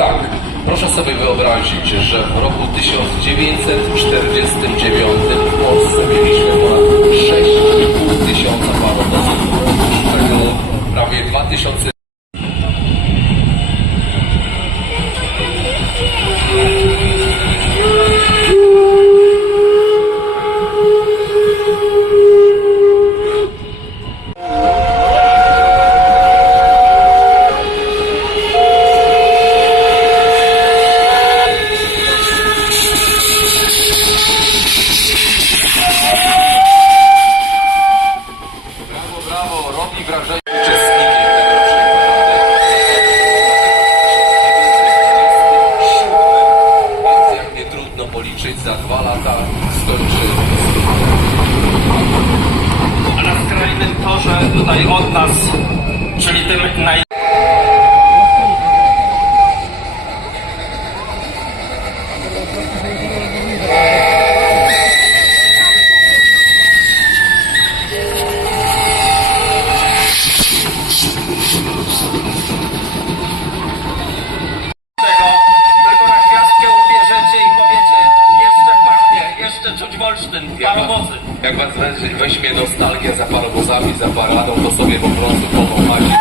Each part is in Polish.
Tak, proszę sobie wyobrazić, że w roku 1949 skrajnym torze tutaj od nas, Jak was weźmie- weźmie nostalgia za parowozami, za paradą, to sobie po prostu powąchacie.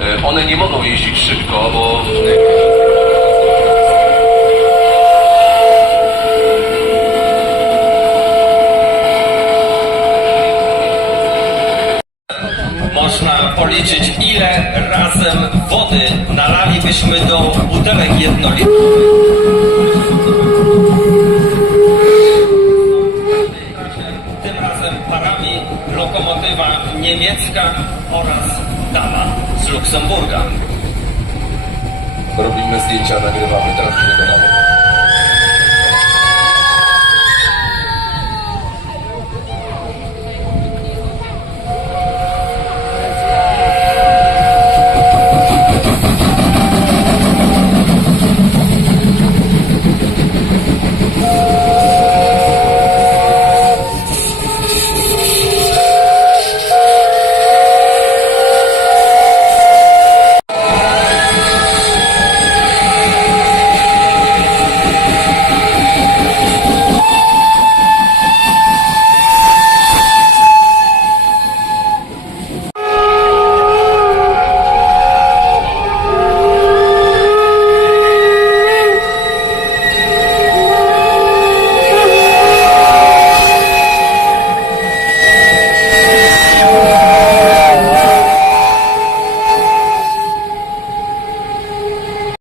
E, One nie mogą jeździć szybko, bo policzyć, ile razem wody nalalibyśmy do butelek jednolitrowych. Tym razem parami lokomotywa niemiecka oraz dama z Luksemburga. robimy zdjęcia, nagrywamy, teraz nie dogadamy.